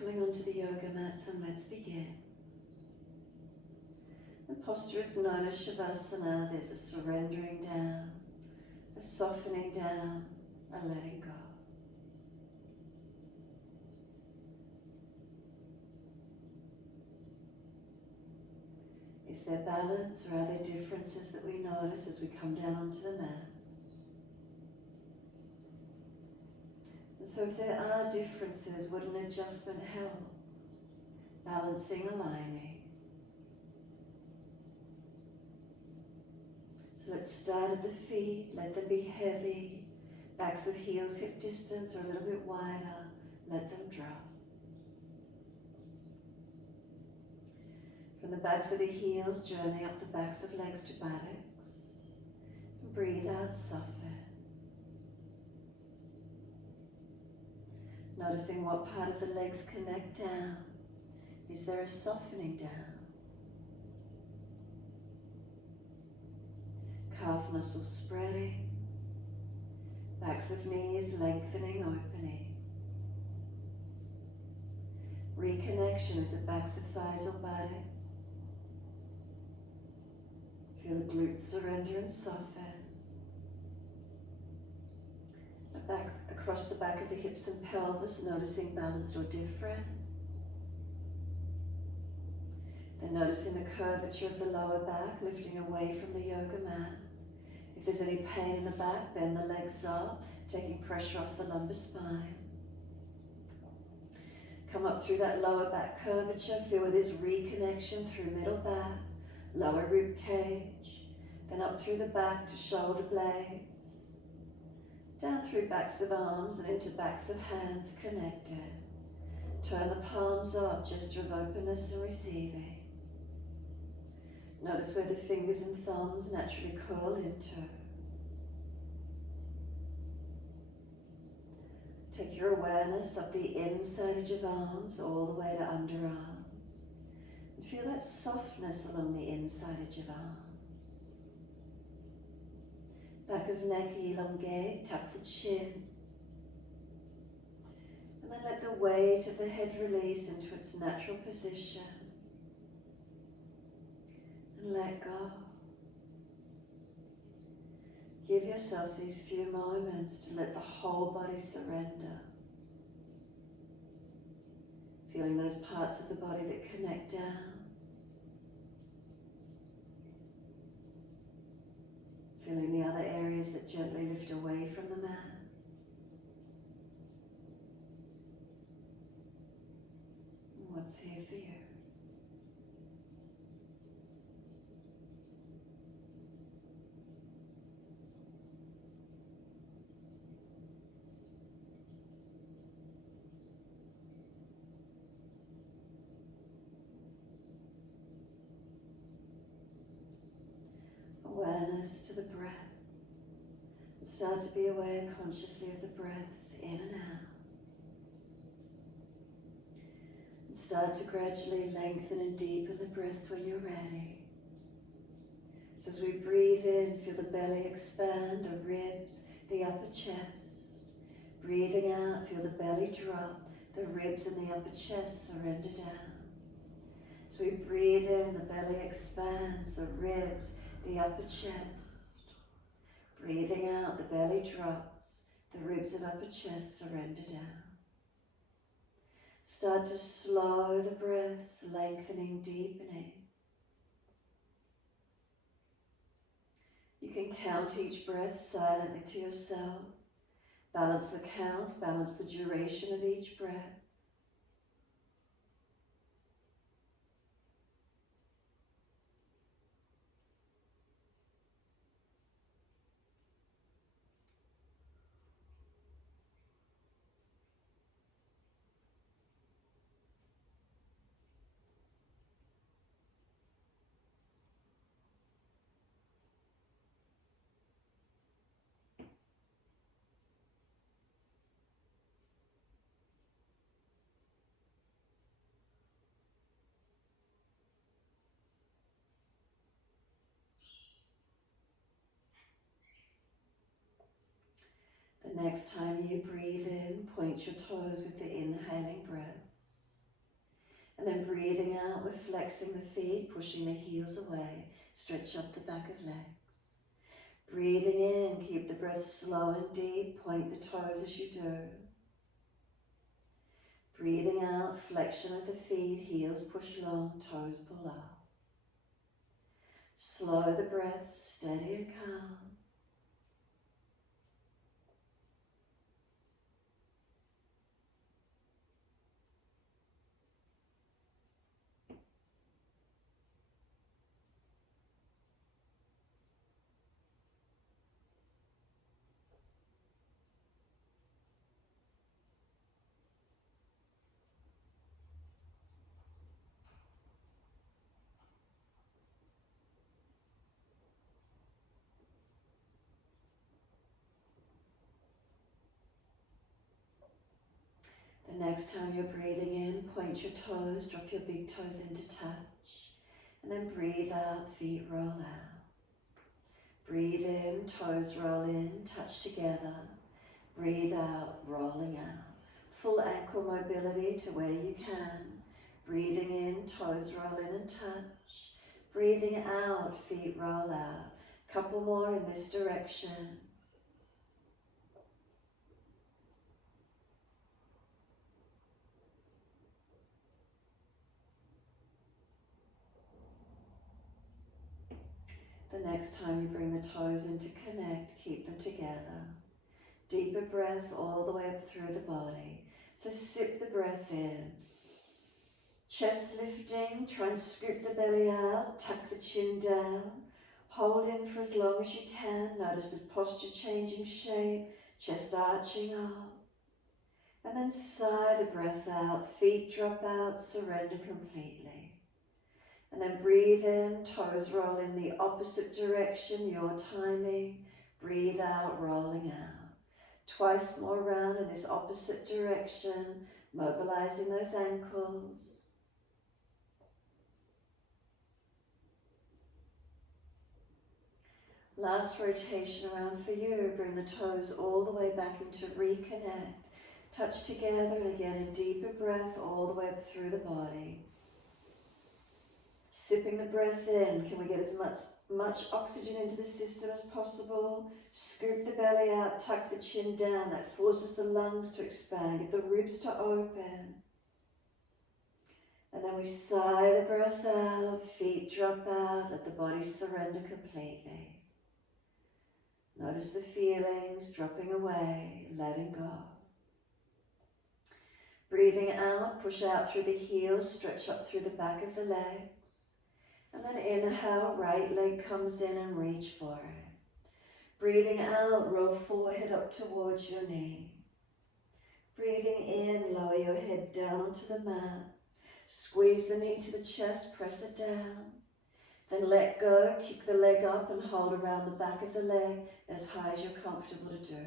Coming onto the yoga mats, and let's begin. The posture is known as Shavasana. There's a surrendering down, a softening down, a letting go. Is there balance, or are there differences that we notice as we come down onto the mat? And so if there are differences, would an adjustment help? Balancing, aligning. So let's start at the feet, let them be heavy. Backs of heels hip distance or a little bit wider, let them drop. From the backs of the heels, journey up the backs of legs to buttocks. And breathe out, soften. Noticing what part of the legs connect down. Is there a softening down? Calf muscles spreading. Backs of knees lengthening, opening. Reconnection is at backs of thighs or buttocks. Feel the glutes surrender and soften. Back across the back of the hips and pelvis, noticing balanced or different. Then noticing the curvature of the lower back, lifting away from the yoga mat. If there's any pain in the back, bend the legs up, taking pressure off the lumbar spine. Come up through that lower back curvature, feel where there's reconnection through middle back, lower rib cage, then up through the back to shoulder blades, down through backs of arms and into backs of hands connected. Turn the palms up, gesture of openness and receiving. Notice where the fingers and thumbs naturally curl into. Take your awareness up the inside edge of arms all the way to underarms. And feel that softness along the inside edge of arms. Back of neck elongate, tuck the chin. And then let the weight of the head release into its natural position. And let go. Give yourself these few moments to let the whole body surrender. Feeling those parts of the body that connect down. Feeling the other areas that gently lift away from the mat. What's here for you? Awareness to the breath. And start to be aware consciously of the breaths in and out. And start to gradually lengthen and deepen the breaths when you're ready. So as we breathe in, feel the belly expand, the ribs, the upper chest. Breathing out, feel the belly drop, the ribs and the upper chest surrender down. So we breathe in, the belly expands, the ribs, the upper chest. Breathing out, the belly drops, the ribs and upper chest surrender down. Start to slow the breaths, lengthening, deepening. You can count each breath silently to yourself. Balance the count, balance the duration of each breath. The next time you breathe in, point your toes with the inhaling breaths. And then breathing out, we're flexing the feet, pushing the heels away. Stretch up the back of legs. Breathing in, keep the breath slow and deep. Point the toes as you do. Breathing out, flexion of the feet, heels push long, toes pull up. Slow the breath, steady and calm. The next time you're breathing in, point your toes, drop your big toes into touch. And then breathe out, feet roll out. Breathe in, toes roll in, touch together. Breathe out, rolling out. Full ankle mobility to where you can. Breathing in, toes roll in and touch. Breathing out, feet roll out. Couple more in this direction. The next time you bring the toes in to connect, keep them together. Deeper breath all the way up through the body. So sip the breath in. Chest lifting, try and scoop the belly out, tuck the chin down. Hold in for as long as you can. Notice the posture changing shape, chest arching up. And then sigh the breath out, feet drop out, surrender completely. And then breathe in, toes roll in the opposite direction, your timing. Breathe out, rolling out. Twice more round in this opposite direction, mobilizing those ankles. Last rotation around for you, bring the toes all the way back into reconnect. Touch together, and again a deeper breath all the way up through the body. Sipping the breath in, can we get as much oxygen into the system as possible? Scoop the belly out, tuck the chin down. That forces the lungs to expand, get the ribs to open. And then we sigh the breath out, feet drop out, let the body surrender completely. Notice the feelings dropping away, letting go. Breathing out, push out through the heels, stretch up through the back of the legs. And then inhale, right leg comes in and reach for it. Breathing out, roll forehead up towards your knee. Breathing in, lower your head down to the mat. Squeeze the knee to the chest, press it down. Then let go, kick the leg up and hold around the back of the leg as high as you're comfortable to do.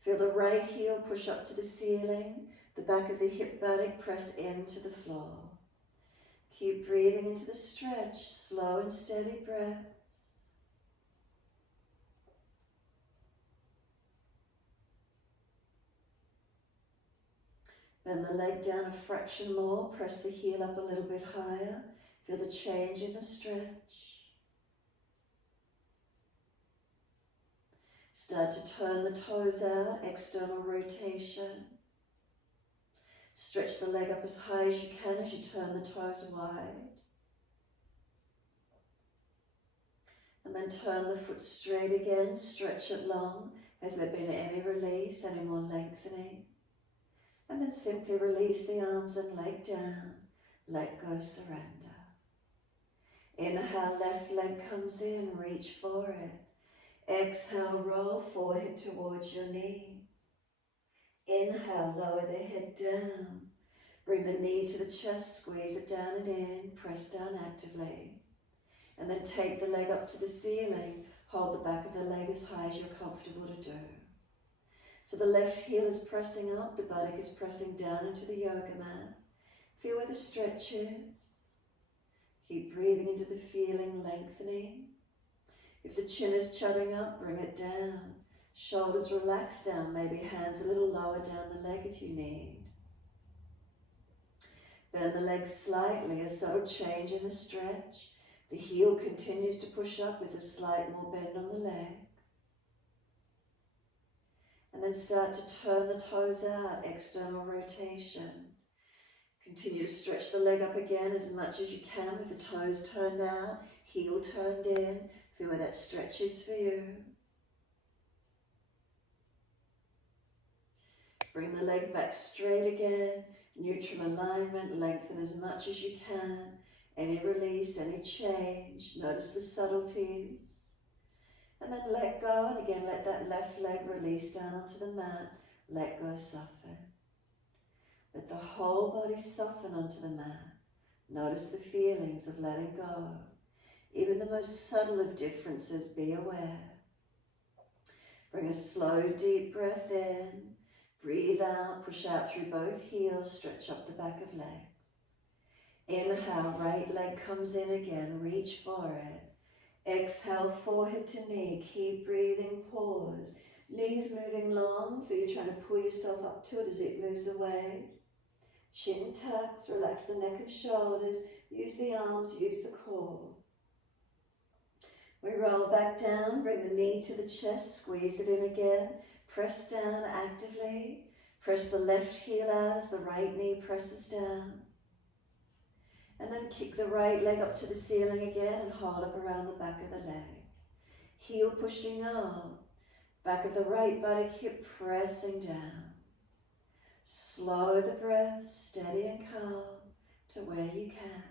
Feel the right heel push up to the ceiling, the back of the hip buttock press into the floor. Keep breathing into the stretch, slow and steady breaths. Bend the leg down a fraction more, press the heel up a little bit higher. Feel the change in the stretch. Start to turn the toes out, external rotation. Stretch the leg up as high as you can as you turn the toes wide. And then turn the foot straight again, stretch it long. Has there been any release, any more lengthening? And then simply release the arms and leg down. Let go, surrender. Inhale, left leg comes in, reach for it. Exhale, roll forehead towards your knee. Inhale, lower the head down. Bring the knee to the chest, squeeze it down and in, press down actively. And then take the leg up to the ceiling. Hold the back of the leg as high as you're comfortable to do. So the left heel is pressing up, the buttock is pressing down into the yoga mat. Feel where the stretch is. Keep breathing into the feeling, lengthening. If the chin is jutting up, bring it down. Shoulders relax down, maybe hands a little lower down the leg if you need. Bend the legs slightly, a subtle change in the stretch. The heel continues to push up with a slight more bend on the leg. And then start to turn the toes out, external rotation. Continue to stretch the leg up again as much as you can with the toes turned out, heel turned in. Feel where that stretch is for you. Bring the leg back straight again, neutral alignment, lengthen as much as you can. Any release, any change, notice the subtleties. And then let go, and again let that left leg release down onto the mat. Let go, soften. Let the whole body soften onto the mat. Notice the feelings of letting go. Even the most subtle of differences, be aware. Bring a slow, deep breath in. Breathe out, push out through both heels, stretch up the back of legs. Inhale, right leg comes in again, reach for it. Exhale, forehead to knee, keep breathing, pause. Knees moving long, feel you trying to pull yourself up to it as it moves away. Chin tucks, relax the neck and shoulders, use the arms, use the core. We roll back down, bring the knee to the chest, squeeze it in again. Press down actively. Press the left heel out as the right knee presses down. And then kick the right leg up to the ceiling again and hold up around the back of the leg. Heel pushing up. Back of the right buttock, hip pressing down. Slow the breath, steady and calm to where you can.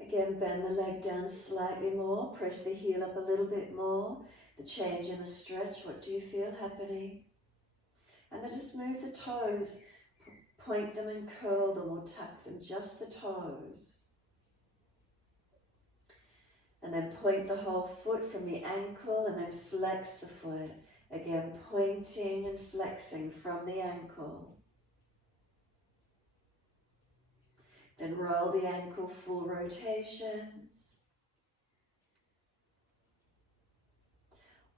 Again, bend the leg down slightly more, press the heel up a little bit more. The change in the stretch, what do you feel happening? And then just move the toes, point them and curl them or tuck them, just the toes. And then point the whole foot from the ankle and then flex the foot. Again, pointing and flexing from the ankle. Then roll the ankle, full rotations.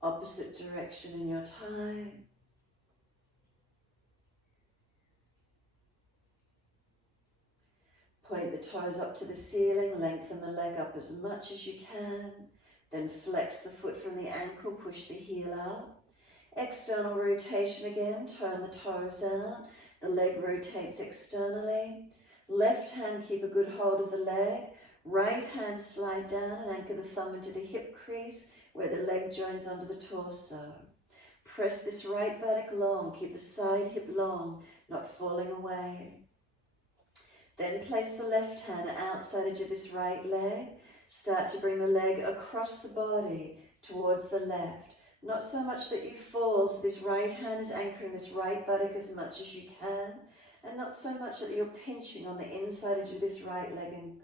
Opposite direction in your time. Point the toes up to the ceiling, lengthen the leg up as much as you can. Then flex the foot from the ankle, push the heel up. External rotation again, turn the toes out. The leg rotates externally. Left hand, keep a good hold of the leg. Right hand, slide down and anchor the thumb into the hip crease where the leg joins under the torso. Press this right buttock long, keep the side hip long, not falling away. Then place the left hand outside edge of this right leg. Start to bring the leg across the body towards the left. Not so much that you fall, so this right hand is anchoring this right buttock as much as you can. And not so much that you're pinching on the inside edge of this right leg and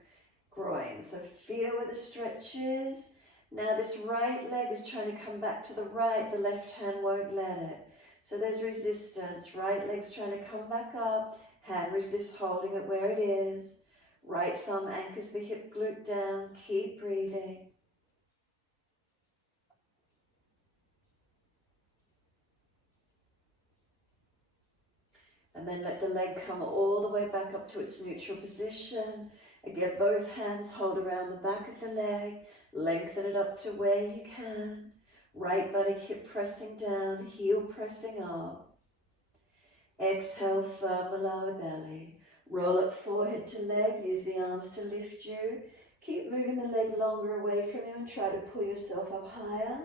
groin. So feel where the stretch is. Now this right leg is trying to come back to the right. The left hand won't let it. So there's resistance. Right leg's trying to come back up. Hand resists holding it where it is. Right thumb anchors the hip glute down. Keep breathing. And then let the leg come all the way back up to its neutral position. Again, both hands hold around the back of the leg. Lengthen it up to where you can. Right buttock, hip pressing down, heel pressing up. Exhale, firm the lower belly. Roll up forehead to leg. Use the arms to lift you. Keep moving the leg longer away from you and try to pull yourself up higher.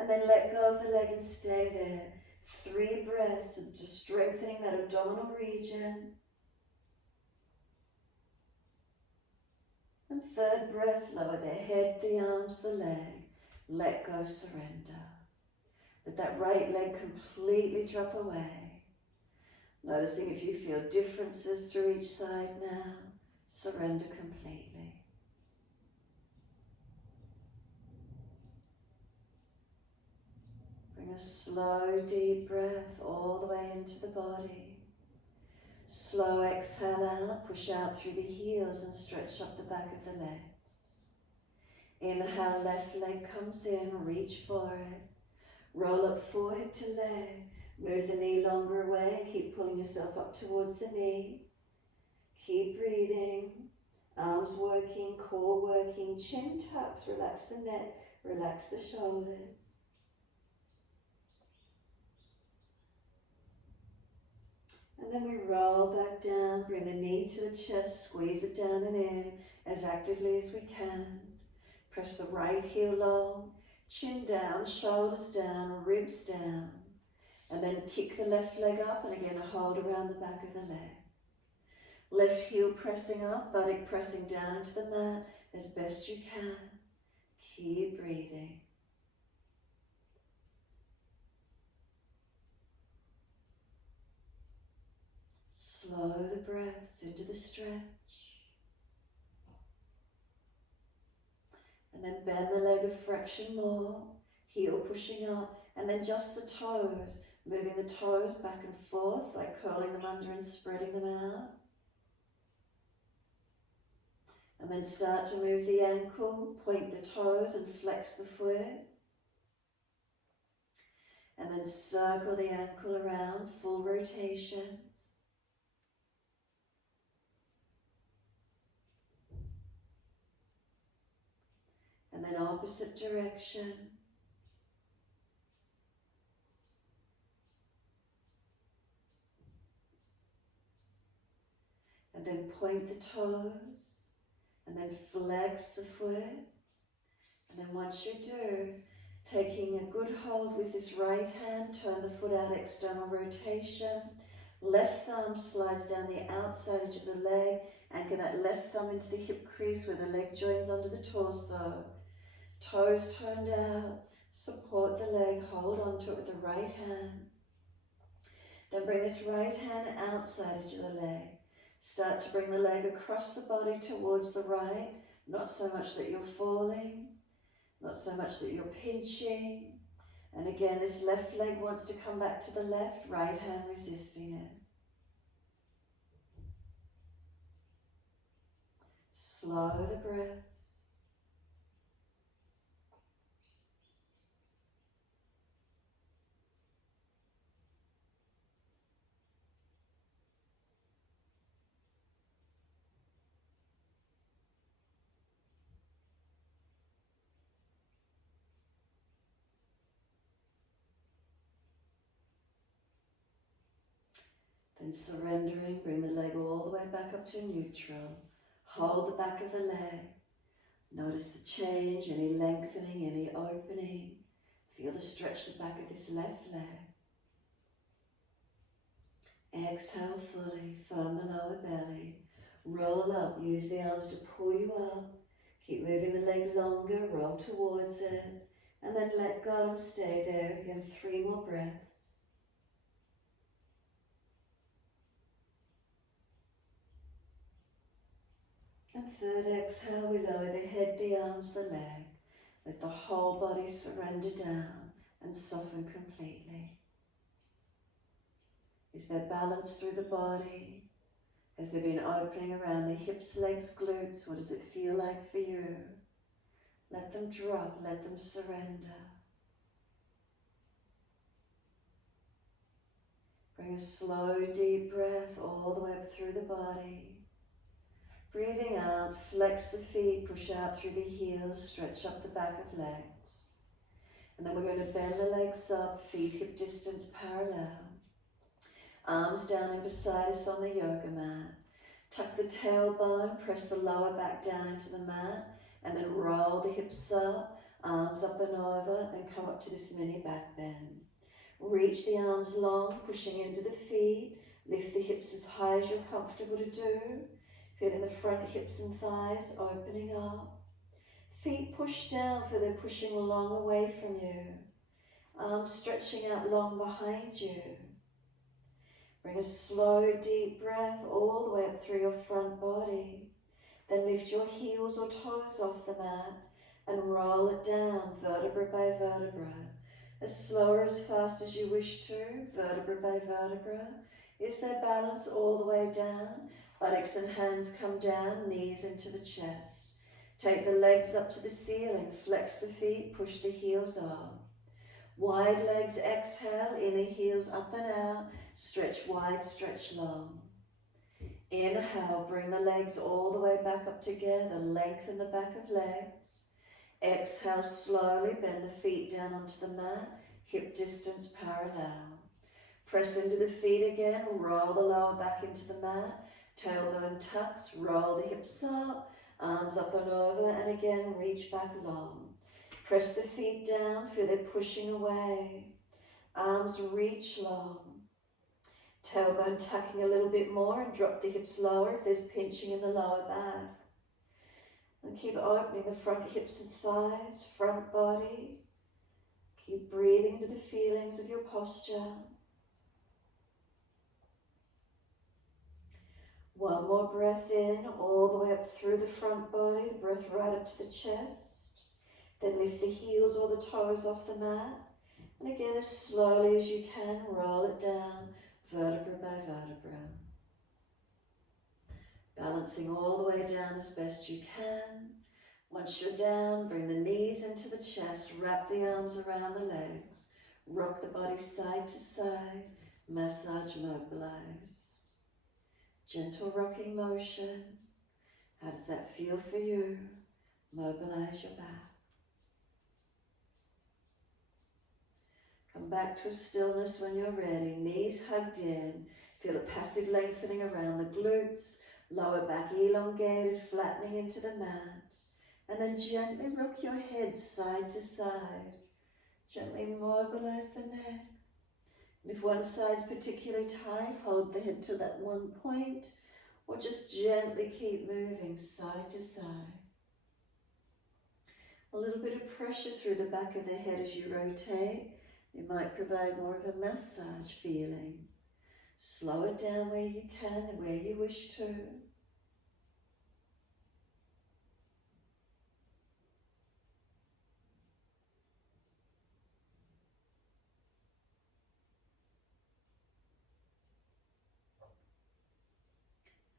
And then let go of the leg and stay there. 3 breaths of just strengthening that abdominal region. And 3rd breath, lower the head, the arms, the leg. Let go, surrender. Let that right leg completely drop away. Noticing if you feel differences through each side now. Surrender completely. Bring a slow, deep breath all the way into the body. Slow exhale out, push out through the heels and stretch up the back of the legs. Inhale, left leg comes in, reach for it. Roll up forehead to leg. Move the knee longer away. Keep pulling yourself up towards the knee. Keep breathing. Arms working, core working, chin tucks. Relax the neck, relax the shoulders. And then we roll back down, bring the knee to the chest, squeeze it down and in as actively as we can. Press the right heel long, chin down, shoulders down, ribs down. And then kick the left leg up and again hold around the back of the leg. Left heel pressing up, buttock pressing down into the mat as best you can. Keep breathing. Slow the breaths into the stretch. And then bend the leg a fraction more, heel pushing up, and then just the toes, moving the toes back and forth, like curling them under and spreading them out. And then start to move the ankle, point the toes and flex the foot. And then circle the ankle around, full rotations. And then opposite direction. And then point the toes. And then flex the foot. And then once you do, taking a good hold with this right hand, turn the foot out, external rotation. Left thumb slides down the outside edge of the leg. Anchor that left thumb into the hip crease where the leg joins under the torso. Toes turned out, support the leg, hold onto it with the right hand. Then bring this right hand outside edge of the leg. Start to bring the leg across the body towards the right, not so much that you're falling, not so much that you're pinching. And again, this left leg wants to come back to the left, right hand resisting it. Slow the breaths. Then surrendering, bring the leg all the way back up to neutral. Hold the back of the leg. Notice the change, any lengthening, any opening. Feel the stretch the back of this left leg. Exhale fully, firm the lower belly. Roll up, use the arms to pull you up. Keep moving the leg longer, roll towards it. And then let go and stay there. Again, 3 more breaths. And third exhale, we lower the head, the arms, the leg. Let the whole body surrender down and soften completely. Is there balance through the body? Has there been opening around the hips, legs, glutes? What does it feel like for you? Let them drop, let them surrender. Bring a slow, deep breath all the way up through the body. Breathing out, flex the feet, push out through the heels, stretch up the back of legs. And then we're going to bend the legs up, feet hip distance parallel. Arms down and beside us on the yoga mat. Tuck the tailbone, press the lower back down into the mat, and then roll the hips up, arms up and over, and come up to this mini back bend. Reach the arms long, pushing into the feet. Lift the hips as high as you're comfortable to do. Feeling the front hips and thighs opening up. Feet push down, for they're pushing long away from you. Arms stretching out long behind you. Bring a slow, deep breath all the way up through your front body. Then lift your heels or toes off the mat and roll it down, vertebra by vertebra. As slow or as fast as you wish to, vertebra by vertebra. Is there balance all the way down? Buttocks and hands come down, knees into the chest. Take the legs up to the ceiling, flex the feet, push the heels up. Wide legs, exhale, inner heels up and out, stretch wide, stretch long. Inhale, bring the legs all the way back up together, lengthen the back of legs. Exhale, slowly bend the feet down onto the mat, hip distance parallel. Press into the feet again, roll the lower back into the mat, tailbone tucks, roll the hips up, arms up and over, and again reach back long. Press the feet down, feel they're pushing away. Arms reach long. Tailbone tucking a little bit more and drop the hips lower if there's pinching in the lower back. And keep opening the front hips and thighs, front body. Keep breathing to the feelings of your posture. One more breath in, all the way up through the front body, the breath right up to the chest. Then lift the heels or the toes off the mat. And again, as slowly as you can, roll it down, vertebra by vertebra. Balancing all the way down as best you can. Once you're down, bring the knees into the chest, wrap the arms around the legs, rock the body side to side, massage, mobilize. Gentle rocking motion. How does that feel for you? Mobilize your back. Come back to a stillness when you're ready. Knees hugged in. Feel a passive lengthening around the glutes. Lower back elongated, flattening into the mat. And then gently rock your head side to side. Gently mobilize the neck. And if one side's particularly tight, hold the head to that one point, or just gently keep moving side to side. A little bit of pressure through the back of the head as you rotate. It might provide more of a massage feeling. Slow it down where you can and where you wish to.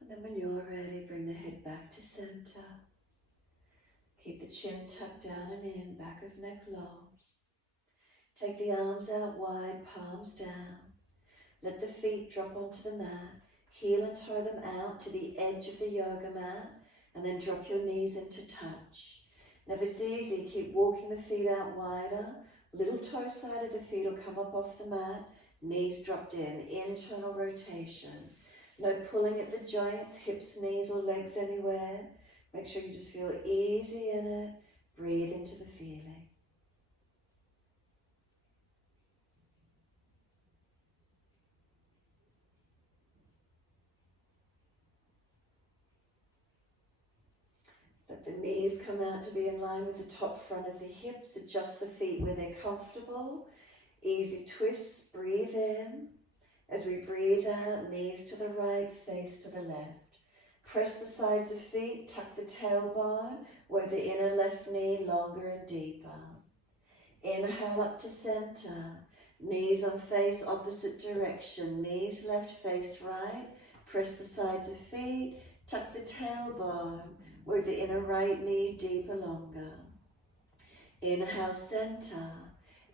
And then when you're ready, bring the head back to center. Keep the chin tucked down and in, back of neck long. Take the arms out wide, palms down. Let the feet drop onto the mat. Heel and toe them out to the edge of the yoga mat, and then drop your knees into touch. And if it's easy, keep walking the feet out wider. Little toe side of the feet will come up off the mat, knees dropped in, internal rotation. No pulling at the joints, hips, knees, or legs anywhere. Make sure you just feel easy in it. Breathe into the feeling. Let the knees come out to be in line with the top front of the hips. Adjust the feet where they're comfortable. Easy twists, breathe in. As we breathe out, knees to the right, face to the left. Press the sides of feet, tuck the tailbone, work the inner left knee longer and deeper. Inhale up to center. Knees on face opposite direction. Knees left, face right. Press the sides of feet, tuck the tailbone. Work the inner right knee deeper, longer. Inhale, center.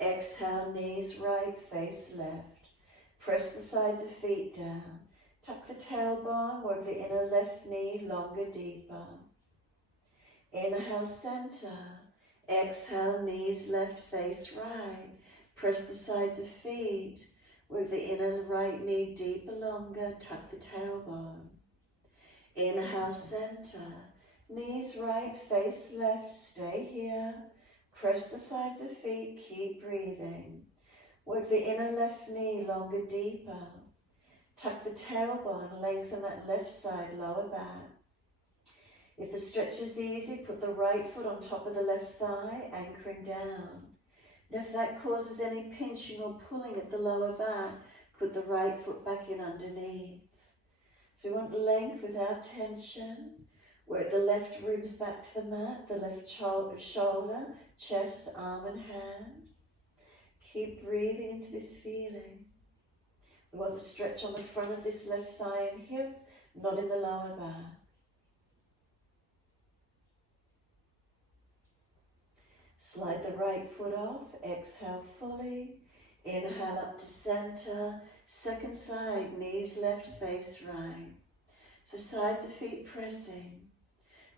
Exhale, knees right, face left. Press the sides of feet down. Tuck the tailbone, work the inner left knee longer, deeper. Inhale, center. Exhale, knees left, face right. Press the sides of feet. Work the inner right knee deeper, longer. Tuck the tailbone. Inhale, center. Knees right, face left, stay here. Press the sides of feet, keep breathing. Work the inner left knee longer, deeper. Tuck the tailbone, lengthen that left side, lower back. If the stretch is easy, put the right foot on top of the left thigh, anchoring down. And if that causes any pinching or pulling at the lower back, put the right foot back in underneath. So we want length without tension. Work the left ribs back to the mat, the left shoulder, chest, arm and hand. Keep breathing into this feeling. We want to stretch on the front of this left thigh and hip, not in the lower back. Slide the right foot off, exhale fully. Inhale up to center. Second side, knees left, face right. So sides of feet pressing.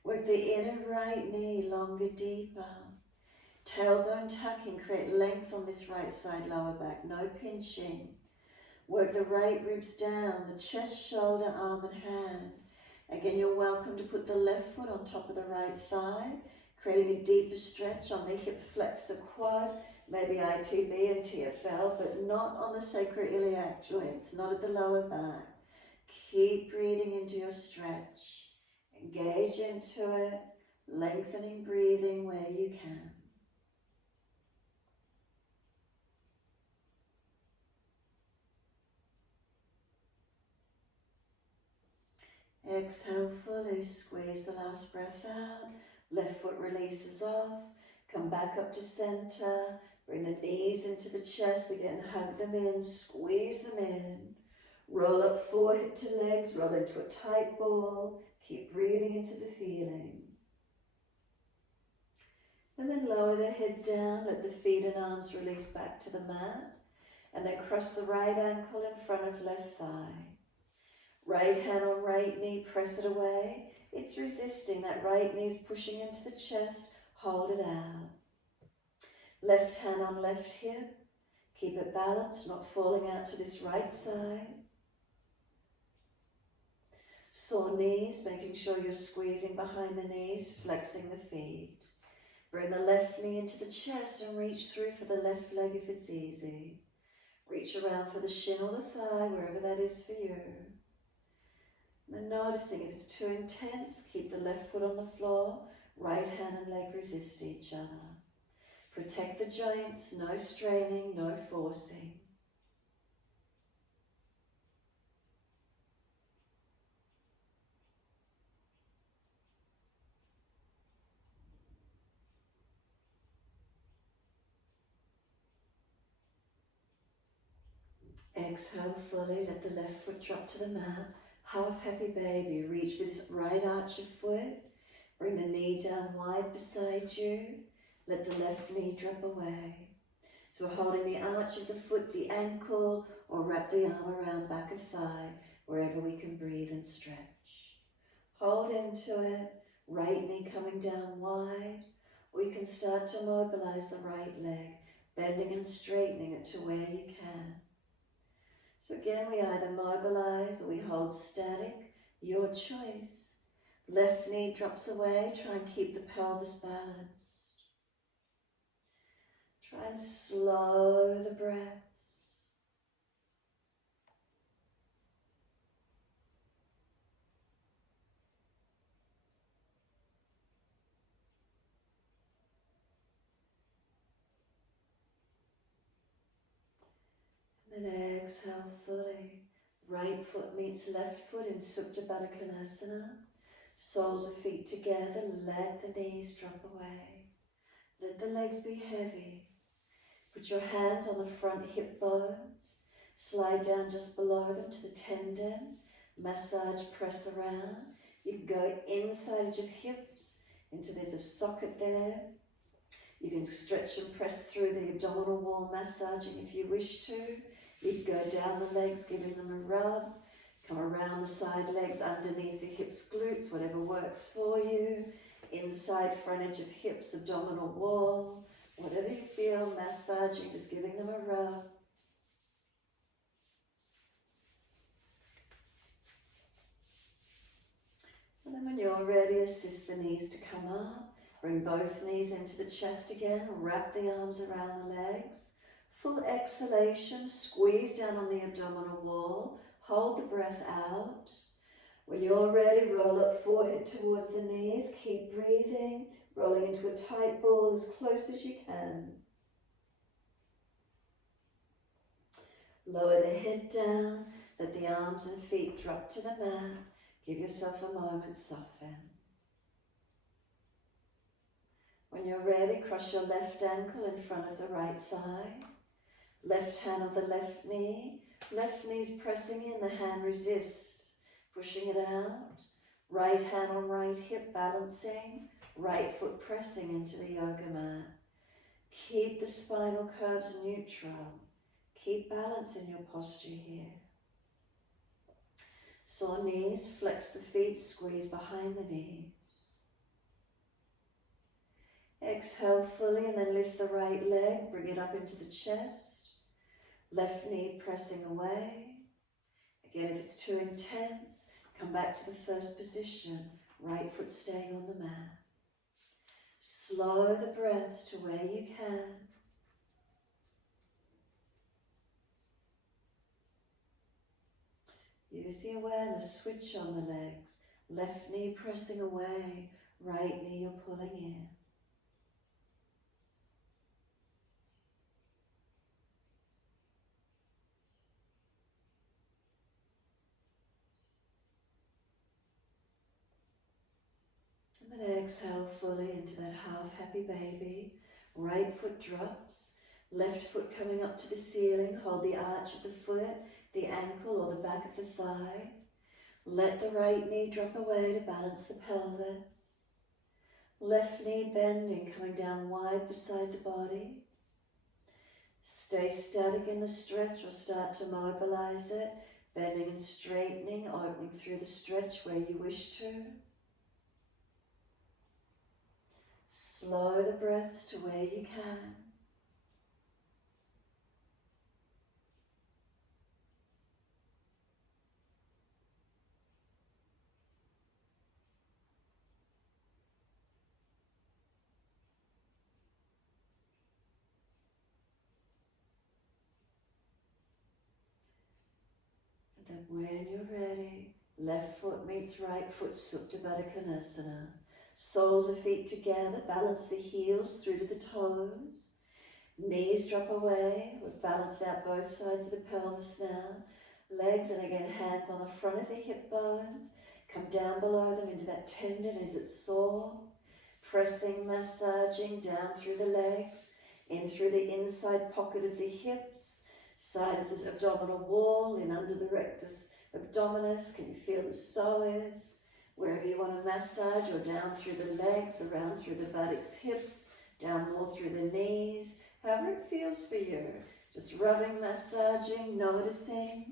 Work the inner right knee longer, deeper. Tailbone tucking, create length on this right side lower back, no pinching. Work the right ribs down, the chest, shoulder, arm and hand. Again, you're welcome to put the left foot on top of the right thigh, creating a deeper stretch on the hip flexor quad, maybe ITB and TFL, but not on the sacroiliac joints, not at the lower back. Keep breathing into your stretch. Engage into it, lengthening breathing where you can. Exhale fully, squeeze the last breath out. Left foot releases off. Come back up to center. Bring the knees into the chest again. Hug them in, squeeze them in. Roll up forehead to legs, roll into a tight ball. Keep breathing into the feeling. And then lower the head down, let the feet and arms release back to the mat. And then cross the right ankle in front of left thigh. Right hand on right knee, press it away. It's resisting, that right knee's pushing into the chest, hold it out. Left hand on left hip, keep it balanced, not falling out to this right side. Sore knees, making sure you're squeezing behind the knees, flexing the feet. Bring the left knee into the chest and reach through for the left leg if it's easy. Reach around for the shin or the thigh, wherever that is for you. And noticing if it's too intense, keep the left foot on the floor, right hand and leg resist each other. Protect the joints, no straining, no forcing. Exhale fully, let the left foot drop to the mat. Half happy baby, reach with this right arch of foot. Bring the knee down wide beside you. Let the left knee drop away. So we're holding the arch of the foot, the ankle, or wrap the arm around back of thigh, wherever we can breathe and stretch. Hold into it, right knee coming down wide, or you can start to mobilize the right leg, bending and straightening it to where you can. So again, we either mobilize or we hold static, your choice. Left knee drops away, try and keep the pelvis balanced. Try and slow the breaths. And then exhale fully. Right foot meets left foot in Supta Baddha Konasana. Soles of feet together, let the knees drop away. Let the legs be heavy. Put your hands on the front hip bones. Slide down just below them to the tendon. Massage, press around. You can go inside your hips into there's a socket there. You can stretch and press through the abdominal wall, massaging if you wish to. You can go down the legs, giving them a rub. Come around the side legs, underneath the hips, glutes, whatever works for you. Inside front edge of hips, abdominal wall. Whatever you feel, massaging, just giving them a rub. And then when you're ready, assist the knees to come up. Bring both knees into the chest again. Wrap the arms around the legs. Full exhalation, squeeze down on the abdominal wall. Hold the breath out. When you're ready, roll up forehead towards the knees. Keep breathing, rolling into a tight ball as close as you can. Lower the head down, let the arms and feet drop to the mat. Give yourself a moment, soften. When you're ready, cross your left ankle in front of the right thigh. Left hand on the left knee. Left knee's pressing in, the hand resists, pushing it out. Right hand on right hip, balancing. Right foot pressing into the yoga mat. Keep the spinal curves neutral. Keep balance in your posture here. Sore knees, flex the feet, squeeze behind the knees. Exhale fully and then lift the right leg, bring it up into the chest. Left knee pressing away. Again, if it's too intense, come back to the first position, right foot staying on the mat. Slow the breaths to where you can. Use the awareness, switch on the legs. Left knee pressing away, right knee you're pulling in. And then exhale fully into that half happy baby. Right foot drops, left foot coming up to the ceiling. Hold the arch of the foot, the ankle or the back of the thigh. Let the right knee drop away to balance the pelvis. Left knee bending, coming down wide beside the body. Stay static in the stretch or start to mobilize it, bending and straightening, opening through the stretch where you wish to. Slow the breaths to where you can. And then when you're ready, left foot meets right foot, Supta Baddha Konasana. Soles of feet together, balance the heels through to the toes. Knees drop away, we've balanced out both sides of the pelvis now. Legs, and again hands on the front of the hip bones. Come down below them into that tendon, is it sore? Pressing, massaging down through the legs, in through the inside pocket of the hips, side of the abdominal wall, in under the rectus abdominis. Can you feel the psoas? Wherever you want to massage, or down through the legs, around through the buttocks, hips, down more through the knees, however it feels for you. Just rubbing, massaging, noticing.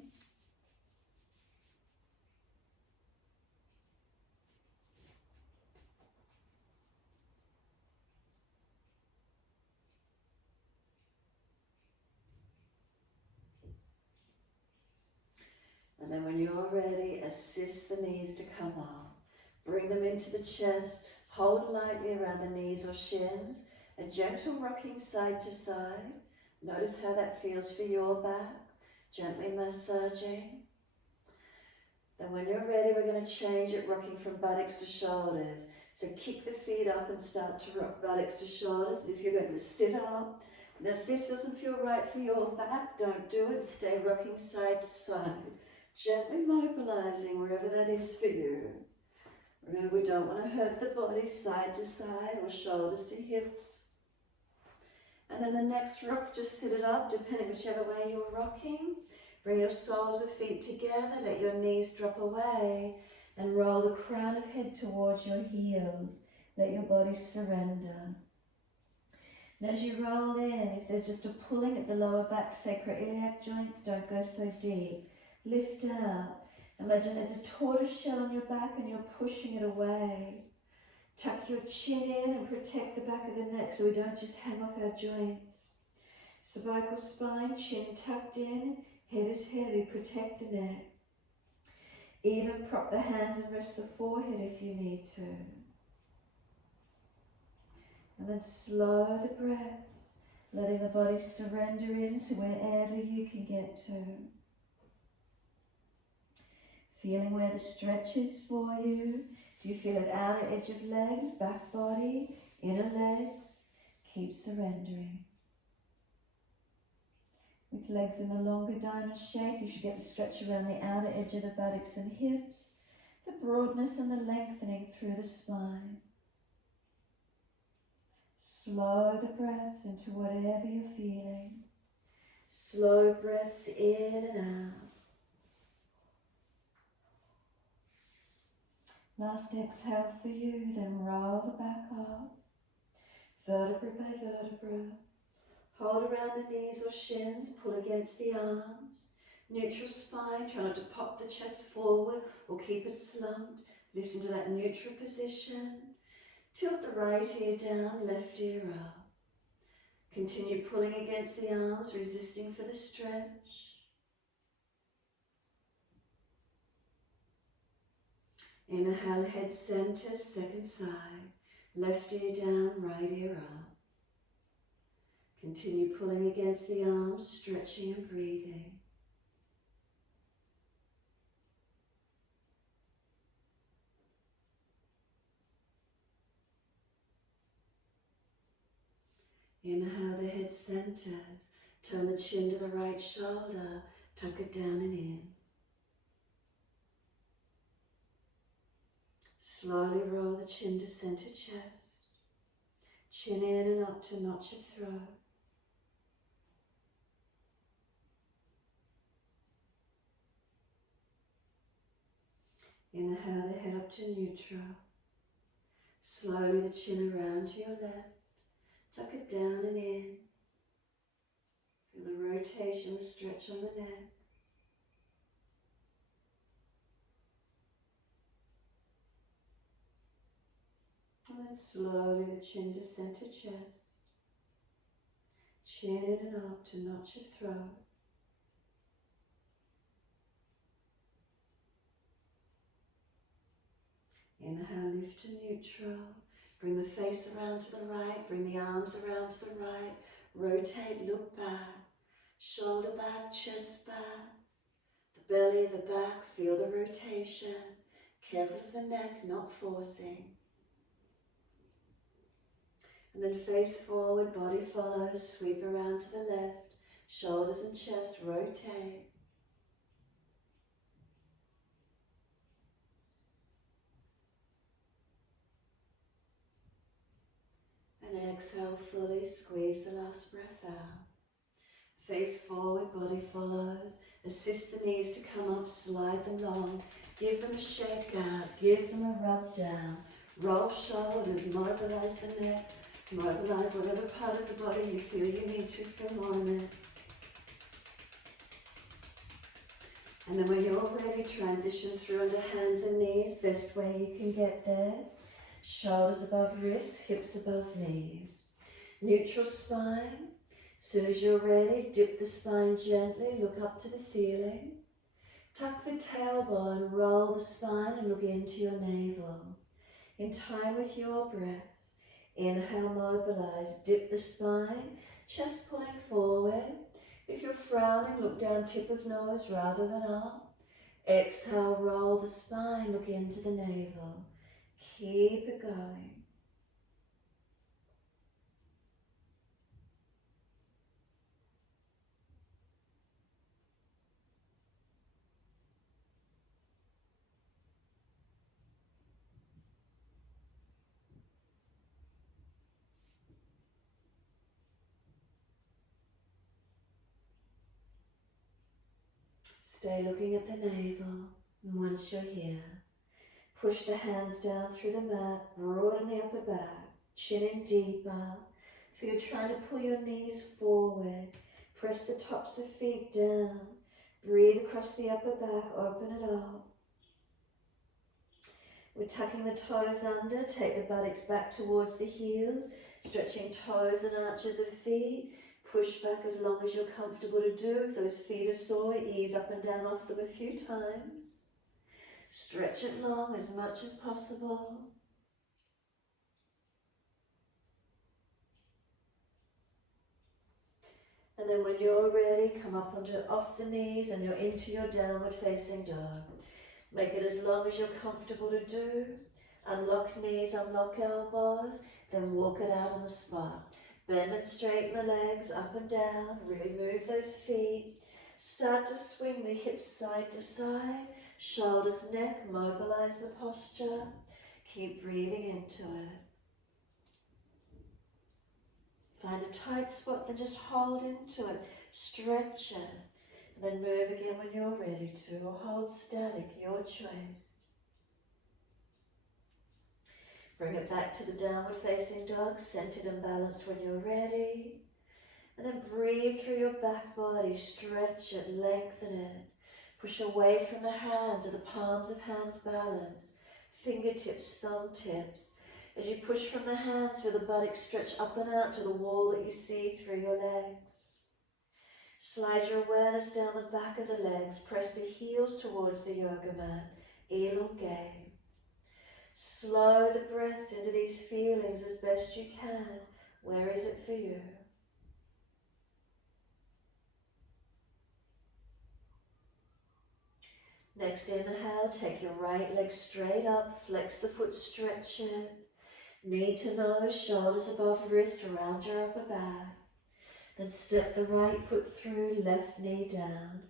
And then when you're ready, assist the knees to come up. Bring them into the chest. Hold lightly around the knees or shins. A gentle rocking side to side. Notice how that feels for your back. Gently massaging. Then when you're ready, we're going to change it, rocking from buttocks to shoulders. So kick the feet up and start to rock buttocks to shoulders. If you're going to sit up. And if this doesn't feel right for your back, don't do it. Stay rocking side to side. Gently mobilizing wherever that is for you. Remember, we don't want to hurt the body side to side or shoulders to hips. And then the next rock, just sit it up, depending whichever way you're rocking. Bring your soles of feet together, let your knees drop away, and roll the crown of head towards your heels. Let your body surrender. And as you roll in, if there's just a pulling at the lower back sacroiliac joints, don't go so deep. Lift out. Imagine there's a tortoise shell on your back and you're pushing it away. Tuck your chin in and protect the back of the neck so we don't just hang off our joints. Cervical spine, chin tucked in, head is heavy, protect the neck. Even prop the hands and rest the forehead if you need to. And then slow the breaths, letting the body surrender into wherever you can get to. Feeling where the stretch is for you. Do you feel it outer edge of legs, back body, inner legs? Keep surrendering. With legs in a longer diamond shape, you should get the stretch around the outer edge of the buttocks and hips, the broadness and the lengthening through the spine. Slow the breaths into whatever you're feeling. Slow breaths in and out. Last exhale for you, then roll the back up, vertebra by vertebra. Hold around the knees or shins, pull against the arms. Neutral spine, try not to pop the chest forward or keep it slumped. Lift into that neutral position. Tilt the right ear down, left ear up. Continue pulling against the arms, resisting for the stretch. Inhale, head center, second side. Left ear down, right ear up. Continue pulling against the arms, stretching and breathing. Inhale, the head centers. Turn the chin to the right shoulder. Tuck it down and in. Slowly roll the chin to center chest. Chin in and up to notch of throat. Inhale the head up to neutral. Slowly the chin around to your left. Tuck it down and in. Feel the rotation, the stretch on the neck. And then slowly the chin to center chest. Chin in and up to notch of throat. Inhale, lift to neutral. Bring the face around to the right. Bring the arms around to the right. Rotate, look back. Shoulder back, chest back. The belly, the back, feel the rotation. Careful of the neck, not forcing. And then face forward, body follows. Sweep around to the left. Shoulders and chest rotate. And exhale fully, squeeze the last breath out. Face forward, body follows. Assist the knees to come up, slide them long. Give them a shake out, give them a rub down. Roll shoulders, mobilize the neck. Mobilize whatever part of the body you feel you need to for a moment. And then when you're ready, transition through onto hands and knees, best way you can get there. Shoulders above wrists, hips above knees. Neutral spine. Soon as you're ready, dip the spine gently, look up to the ceiling. Tuck the tailbone, roll the spine and look into your navel. In time with your breaths. Inhale, mobilize, dip the spine, chest pulling forward. If you're frowning, look down tip of nose rather than up. Exhale, roll the spine, look into the navel. Keep it going. Stay looking at the navel, and once you're here, push the hands down through the mat, broaden the upper back, chin in deeper. Feel you're trying to pull your knees forward, press the tops of feet down, breathe across the upper back, open it up. We're tucking the toes under, take the buttocks back towards the heels, stretching toes and arches of feet. Push back as long as you're comfortable to do. If those feet are sore, ease up and down off them a few times. Stretch it long as much as possible. And then when you're ready, come up onto off the knees and you're into your downward facing dog. Make it as long as you're comfortable to do. Unlock knees, unlock elbows, then walk it out on the spot. Bend and straighten the legs up and down, really move those feet. Start to swing the hips side to side, shoulders, neck, mobilize the posture. Keep breathing into it. Find a tight spot, then just hold into it, stretch it. And then move again when you're ready to, or hold static, your choice. Bring it back to the downward facing dog, centered and balanced when you're ready. And then breathe through your back body, stretch it, lengthen it. Push away from the hands, or the palms of hands balanced, fingertips, thumb tips. As you push from the hands, feel the buttocks stretch up and out to the wall that you see through your legs. Slide your awareness down the back of the legs, press the heels towards the yoga mat, elongate. Slow the breaths into these feelings as best you can. Where is it for you? Next inhale, take your right leg straight up, flex the foot, stretch it. Knee to nose, shoulders above wrist, around your upper back. Then step the right foot through, left knee down.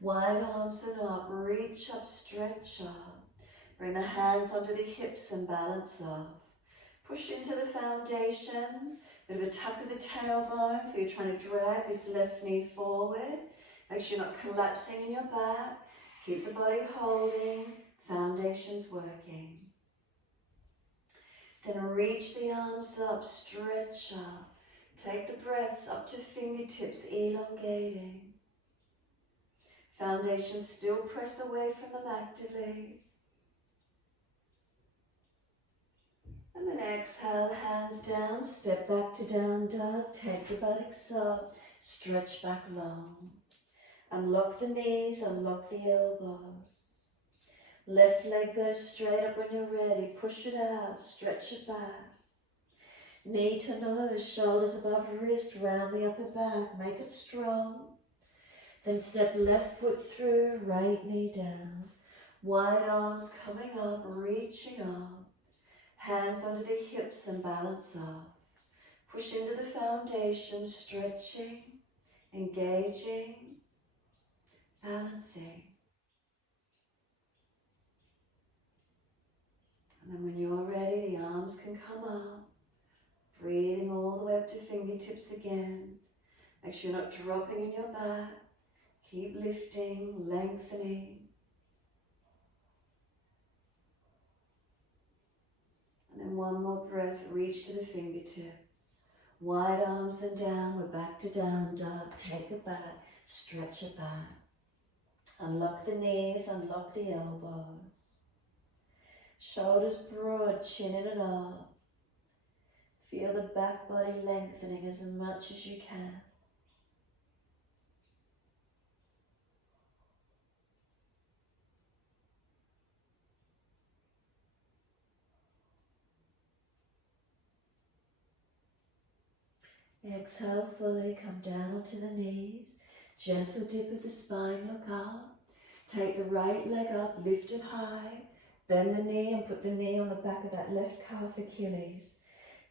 Wide arms and up, reach up, stretch up. Bring the hands onto the hips and balance off. Push into the foundations, bit of a tuck of the tailbone, so you're trying to drag this left knee forward. Make sure you're not collapsing in your back. Keep the body holding, foundations working. Then reach the arms up, stretch up. Take the breaths up to fingertips, elongating. Foundations still press away from them actively. And then exhale, hands down, step back to down dog, take the buttocks up, stretch back long. Unlock the knees, unlock the elbows. Left leg goes straight up when you're ready, push it out, stretch it back. Knee to nose, shoulders above wrist, round the upper back, make it strong. Then step left foot through, right knee down. Wide arms coming up, reaching up. Hands under the hips and balance off. Push into the foundation, stretching, engaging, balancing. And then when you're ready, the arms can come up. Breathing all the way up to fingertips again. Make sure you're not dropping in your back. Keep lifting, lengthening. And then one more breath, reach to the fingertips. Wide arms and down, we're back to down dog. Take it back, stretch it back. Unlock the knees, unlock the elbows. Shoulders broad, chin in and up. Feel the back body lengthening as much as you can. Exhale fully, come down onto the knees. Gentle dip of the spine, look up. Take the right leg up, lift it high. Bend the knee and put the knee on the back of that left calf Achilles.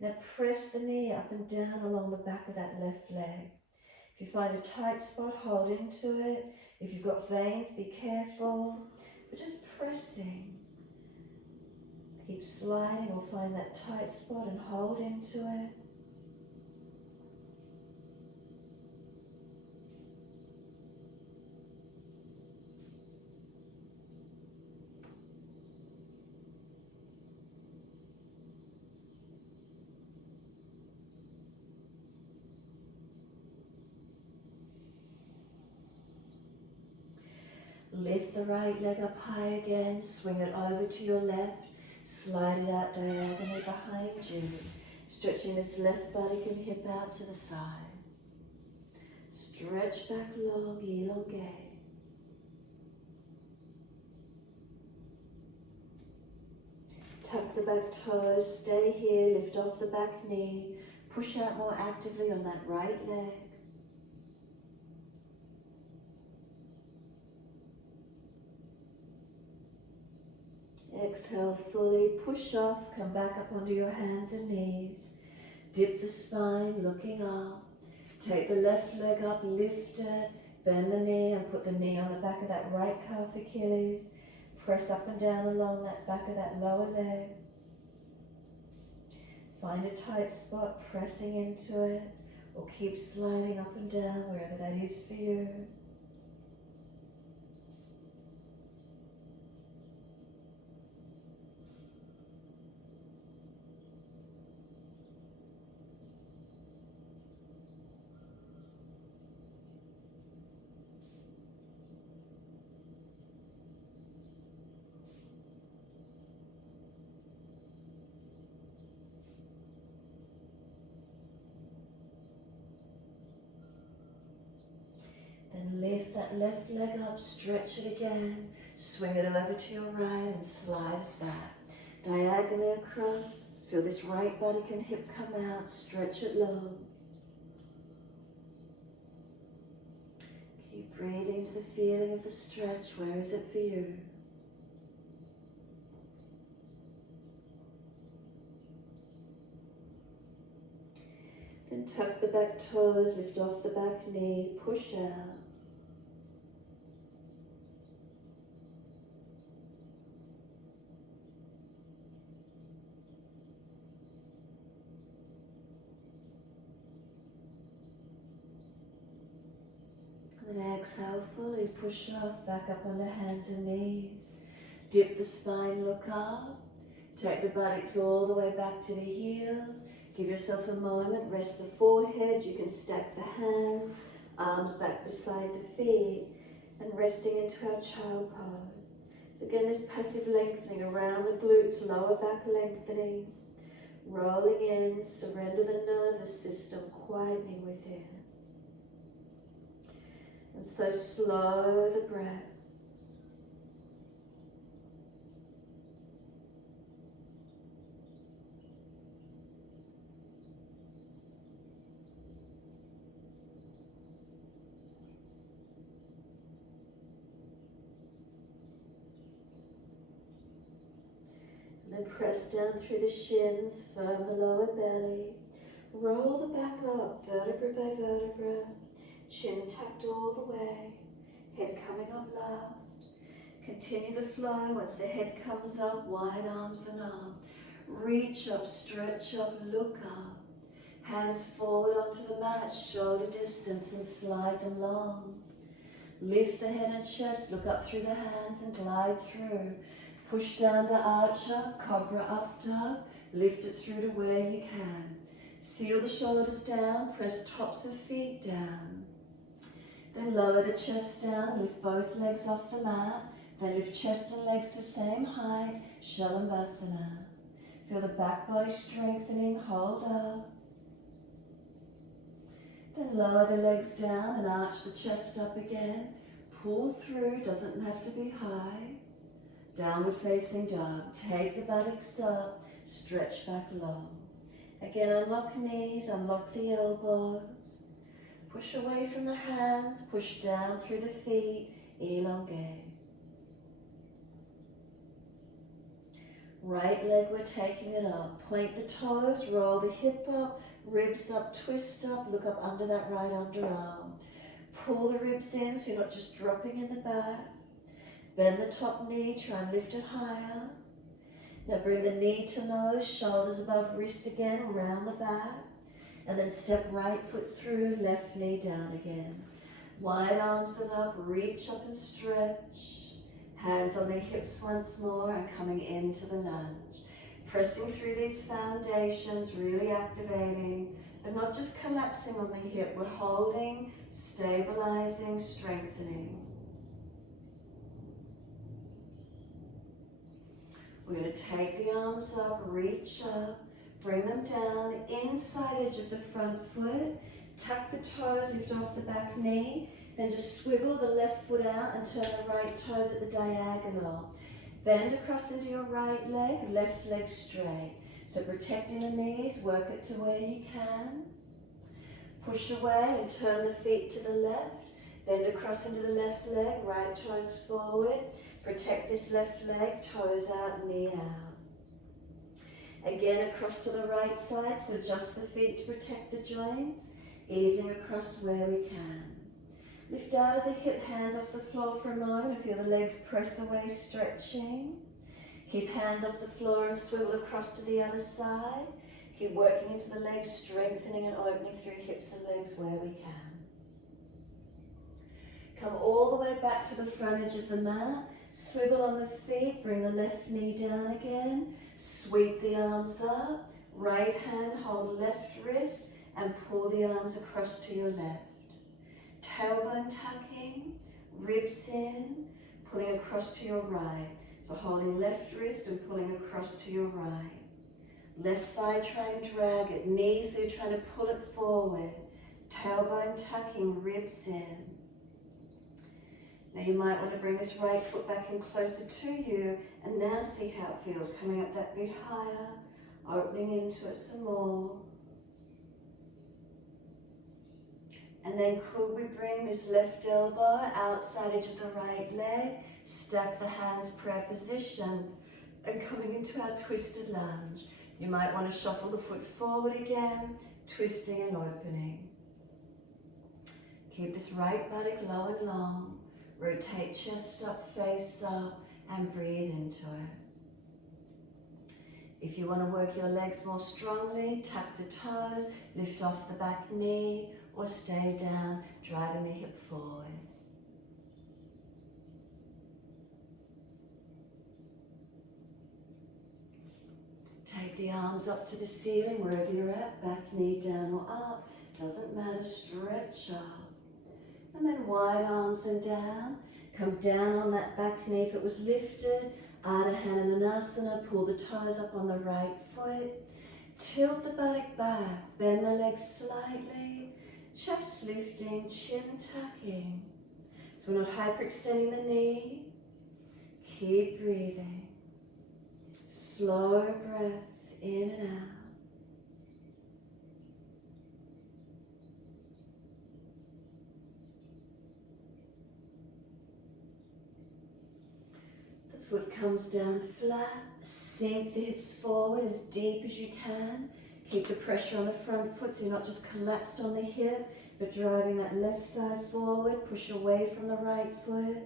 Now press the knee up and down along the back of that left leg. If you find a tight spot, hold into it. If you've got veins, be careful. But just pressing. Keep sliding or find that tight spot and hold into it. Lift the right leg up high again, swing it over to your left, slide it out diagonally behind you, stretching this left body and hip out to the side. Stretch back long, elongate. Tuck the back toes, stay here, lift off the back knee, push out more actively on that right leg. Exhale fully, push off, come back up onto your hands and knees. Dip the spine, looking up. Take the left leg up, lift it, bend the knee and put the knee on the back of that right calf Achilles. Press up and down along that back of that lower leg. Find a tight spot, pressing into it, or keep sliding up and down wherever that is for you. Lift that left leg up, stretch it again. Swing it over to your right and slide it back. Diagonally across. Feel this right buttock and hip come out. Stretch it low. Keep breathing into the feeling of the stretch. Where is it for you? Then tuck the back toes, lift off the back knee, push out. And then exhale fully, push off, back up on the hands and knees. Dip the spine, look up. Take the buttocks all the way back to the heels. Give yourself a moment, rest the forehead. You can stack the hands, arms back beside the feet, and resting into our child pose. So again, this passive lengthening around the glutes, lower back lengthening, rolling in, surrender the nervous system, quietening within. And so slow the breath. And then press down through the shins, firm the lower belly. Roll the back up, vertebra by vertebra. Chin tucked all the way, head coming up last. Continue the flow. Once the head comes up, wide arms and arms. Reach up, stretch up, look up. Hands forward onto the mat, shoulder distance, and slide them long. Lift the head and chest, look up through the hands and glide through. Push down to archer, cobra up dog. Lift it through to where you can. Seal the shoulders down, press tops of feet down. Then lower the chest down, lift both legs off the mat. Then lift chest and legs to same height, Shavasana. Feel the back body strengthening, hold up. Then lower the legs down and arch the chest up again. Pull through, doesn't have to be high. Downward facing dog. Take the buttocks up, stretch back long. Again, unlock knees, unlock the elbows. Push away from the hands, push down through the feet, elongate. Right leg, we're taking it up. Point the toes, roll the hip up, ribs up, twist up, look up under that right underarm. Pull the ribs in so you're not just dropping in the back. Bend the top knee, try and lift it higher. Now bring the knee to nose, shoulders above wrist again, around the back. And then step right foot through, left knee down again. Wide arms and up, reach up and stretch. Hands on the hips once more and coming into the lunge. Pressing through these foundations, really activating, and not just collapsing on the hip, we're holding, stabilizing, strengthening. We're going to take the arms up, reach up, bring them down, inside edge of the front foot, tuck the toes, lift off the back knee, then just swivel the left foot out and turn the right toes at the diagonal. Bend across into your right leg, left leg straight. So protecting the knees, work it to where you can. Push away and turn the feet to the left. Bend across into the left leg, right toes forward. Protect this left leg, toes out, knee out. Again, across to the right side, so adjust the feet to protect the joints, easing across where we can. Lift out of the hip, hands off the floor for a moment, and feel the legs press away, stretching. Keep hands off the floor and swivel across to the other side. Keep working into the legs, strengthening and opening through hips and legs where we can. Come all the way back to the front edge of the mat. Swivel on the feet, bring the left knee down again. Sweep the arms up. Right hand, hold left wrist and pull the arms across to your left. Tailbone tucking, ribs in, pulling across to your right. So holding left wrist and pulling across to your right. Left thigh, try and drag it. Knee through, trying to pull it forward. Tailbone tucking, ribs in. Now you might want to bring this right foot back in closer to you, and now see how it feels, coming up that bit higher, opening into it some more. And then could we bring this left elbow outside edge of the right leg, stack the hands prayer position, and coming into our twisted lunge. You might want to shuffle the foot forward again, twisting and opening. Keep this right buttock low and long. Rotate chest up, face up, and breathe into it. If you want to work your legs more strongly, tuck the toes, lift off the back knee, or stay down, driving the hip forward. Take the arms up to the ceiling, wherever you're at, back knee down or up, doesn't matter, stretch up. And then wide arms and down, come down on that back knee if it was lifted, Ardha Hanumanasana, pull the toes up on the right foot, tilt the buttock back, bend the legs slightly, chest lifting, chin tucking. So we're not hyperextending the knee, keep breathing. Slow breaths in and out. Foot comes down flat, sink the hips forward as deep as you can. Keep the pressure on the front foot so you're not just collapsed on the hip, but driving that left thigh forward, push away from the right foot.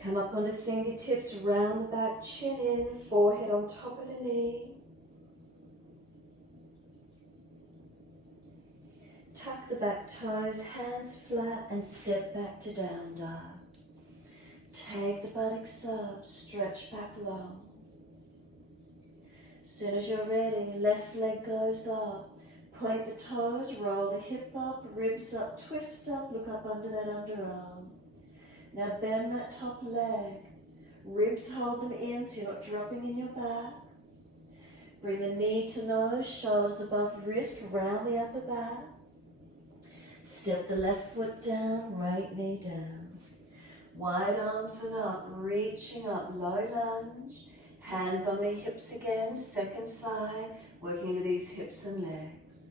Come up onto fingertips, round the back, chin in, forehead on top of the knee. Tuck the back toes, hands flat, and step back to down dog. Take the buttocks up, stretch back long. As soon as you're ready, left leg goes up. Point the toes, roll the hip up, ribs up, twist up, look up under that underarm. Now bend that top leg. Ribs hold them in so you're not dropping in your back. Bring the knee to nose, shoulders above wrist, round the upper back. Step the left foot down, right knee down. Wide arms and up, reaching up, low lunge. Hands on the hips again, second side, working into these hips and legs.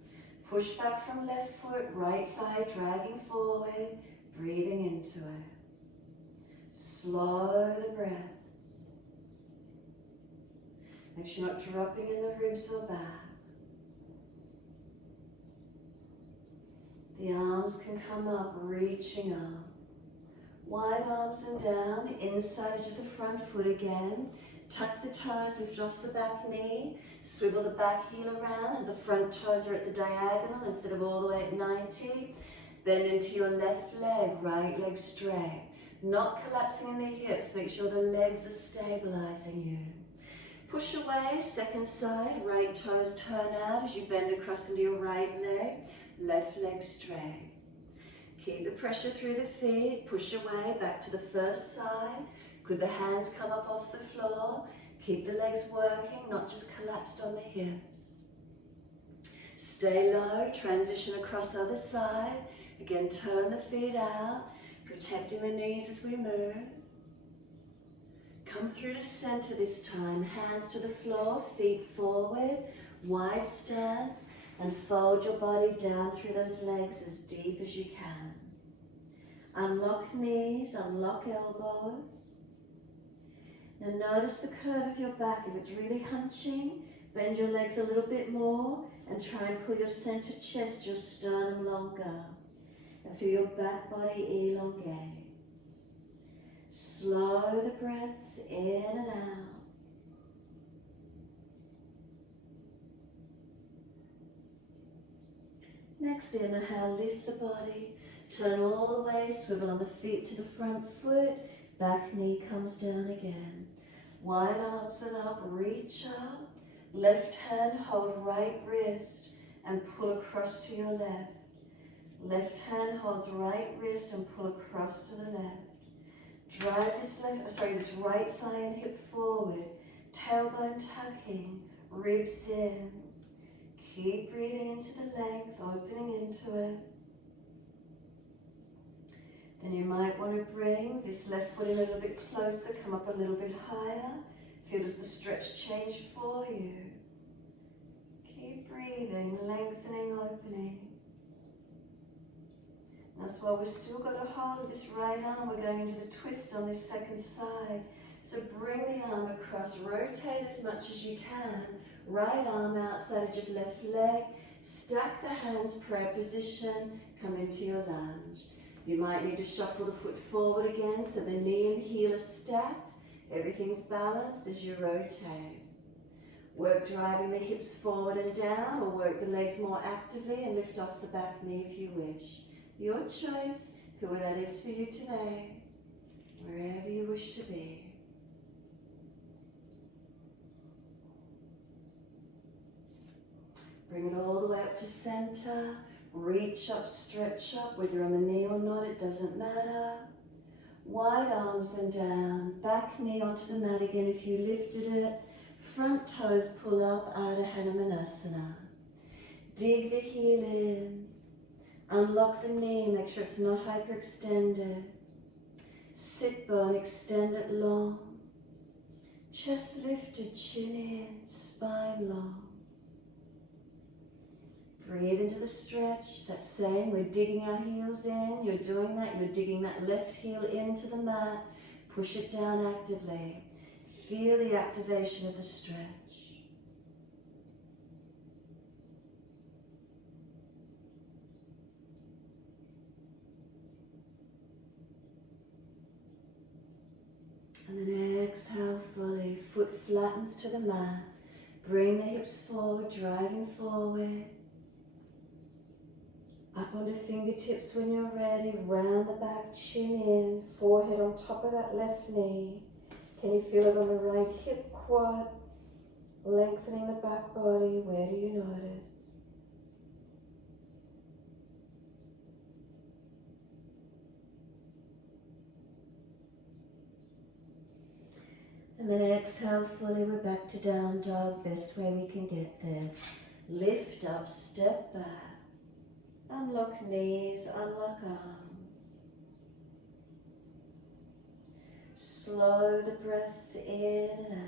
Push back from left foot, right thigh dragging forward, breathing into it. Slow the breaths. Make sure you're not dropping in the ribs or back. The arms can come up, reaching up. Wide arms and down, inside edge of the front foot again. Tuck the toes, lift off the back knee. Swivel the back heel around and the front toes are at the diagonal instead of all the way at 90. Bend into your left leg, right leg straight. Not collapsing in the hips, make sure the legs are stabilizing you. Push away, second side, right toes turn out as you bend across into your right leg, left leg straight. Keep the pressure through the feet, push away, back to the first side. Could the hands come up off the floor? Keep the legs working, not just collapsed on the hips. Stay low, transition across other side. Again, turn the feet out, protecting the knees as we move. Come through to center this time, hands to the floor, feet forward, wide stance. And fold your body down through those legs as deep as you can. Unlock knees, unlock elbows. Now notice the curve of your back. If it's really hunching, bend your legs a little bit more and try and pull your center chest, your sternum longer. And feel your back body elongate. Slow the breaths in and out. Next inhale, lift the body, turn all the way, swivel on the feet to the front foot, back knee comes down again. Wide arms and up, reach up, left hand hold right wrist and pull across to your left. Left hand holds right wrist and pull across to the left. Drive this right thigh and hip forward, tailbone tucking, ribs in. Keep breathing into the length, opening into it. And you might want to bring this left foot in a little bit closer, come up a little bit higher. Feel as the stretch change for you. Keep breathing, lengthening, opening. That's why we've still got a hold of this right arm. We're going into the twist on this second side. So bring the arm across, rotate as much as you can. Right arm outside of your left leg. Stack the hands, prayer position, come into your lunge. You might need to shuffle the foot forward again so the knee and heel are stacked. Everything's balanced as you rotate. Work driving the hips forward and down, or work the legs more actively and lift off the back knee if you wish. Your choice. Feel where that is for you today, wherever you wish to be. Bring it all the way up to center. Reach up, stretch up, whether you're on the knee or not, it doesn't matter. Wide arms and down, back knee onto the mat again if you lifted it. Front toes pull up, Ardha Hanumanasana. Dig the heel in. Unlock the knee, make sure it's not hyperextended. Sit bone, extend it long. Chest lifted, chin in, spine long. Breathe into the stretch. That's saying we're digging our heels in. You're doing that. You're digging that left heel into the mat. Push it down actively. Feel the activation of the stretch. And then exhale fully. Foot flattens to the mat. Bring the hips forward, driving forward. Up onto fingertips when you're ready. Round the back, chin in. Forehead on top of that left knee. Can you feel it on the right hip, quad? Lengthening the back body. Where do you notice? And then exhale fully. We're back to down dog. Best way we can get there. Lift up, step back. Unlock knees, unlock arms. Slow the breaths in and out.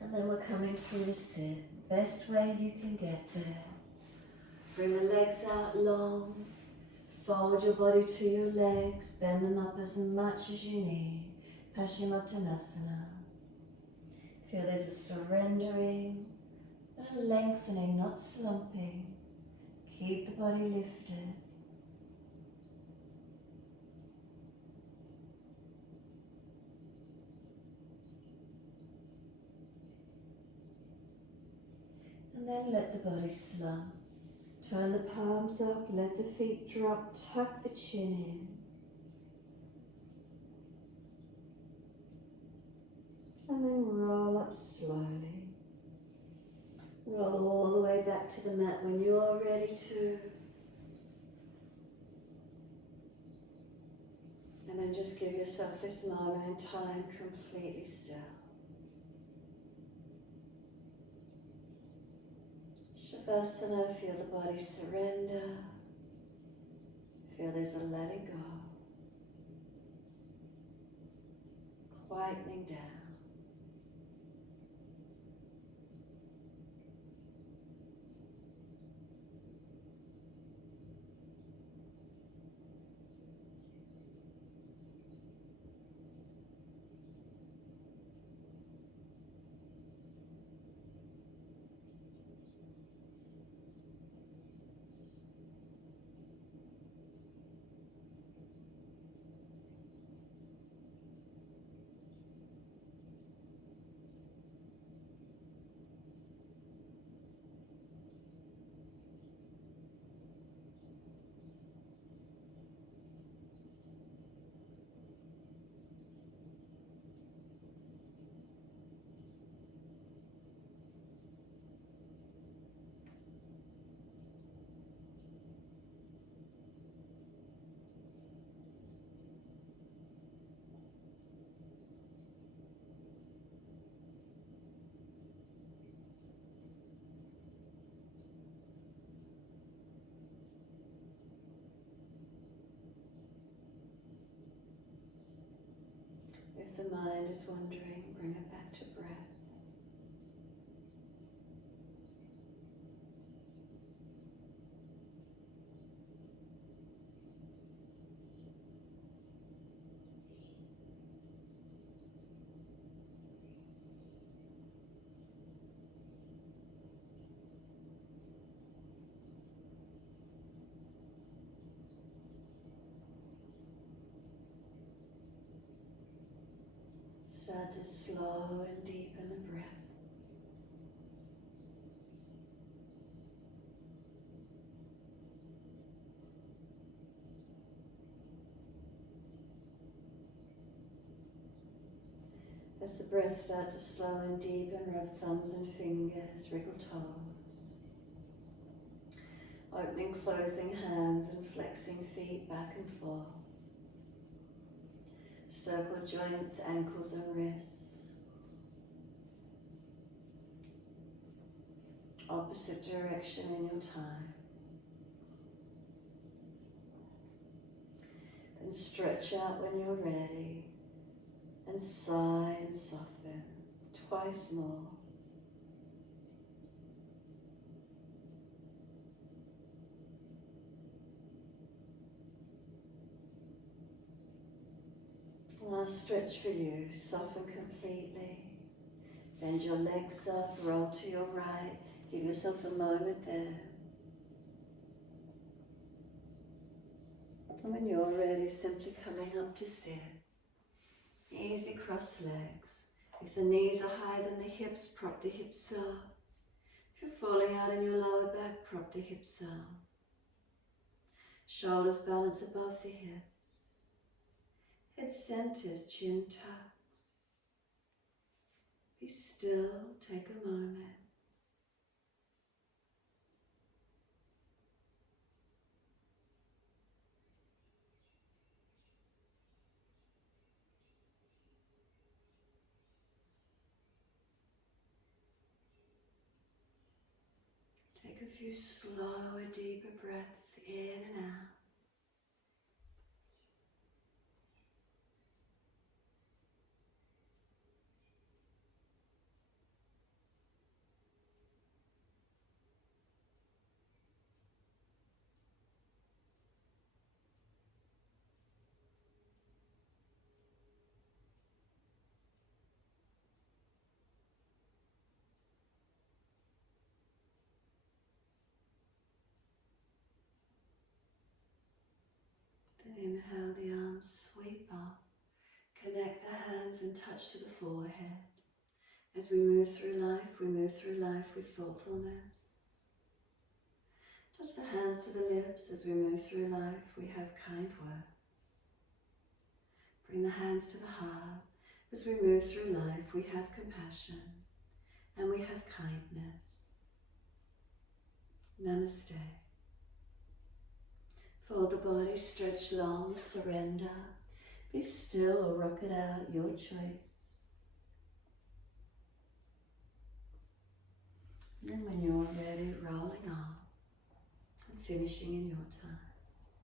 And then we're coming through the sit. Best way you can get there. Bring the legs out long. Fold your body to your legs. Bend them up as much as you need. Paschimottanasana. Feel there's a surrendering, but a lengthening, not slumping. Keep the body lifted. And then let the body slump. Turn the palms up, let the feet drop, tuck the chin in. And then roll up slowly. Roll all the way back to the mat when you're ready to. And then just give yourself this moment in time completely still. Shavasana, feel the body surrender. Feel there's a letting go. Quietening down. If the mind is wandering, bring it back to breath. Start to slow and deepen the breaths. As the breaths start to slow and deepen, rub thumbs and fingers, wriggle toes. Opening, closing hands and flexing feet back and forth. Circle joints, ankles and wrists. Opposite direction in your time. Then stretch out when you're ready and sigh and soften twice more. Last stretch for you, soften completely. Bend your legs up, roll to your right. Give yourself a moment there. And when you're ready, simply coming up to sit. Easy cross legs. If the knees are higher than the hips, prop the hips up. If you're falling out in your lower back, prop the hips up. Shoulders balance above the hips. Head centers, chin tucks. Be still, take a moment. Take a few slower, deeper breaths in and out. Then inhale, the arms sweep up. Connect the hands and touch to the forehead. As we move through life with thoughtfulness. Touch the hands to the lips. As we move through life, we have kind words. Bring the hands to the heart. As we move through life, we have compassion and we have kindness. Namaste. Fold the body, stretch long, surrender. Be still or rock it out, your choice. And then when you're ready, rolling on and finishing in your time.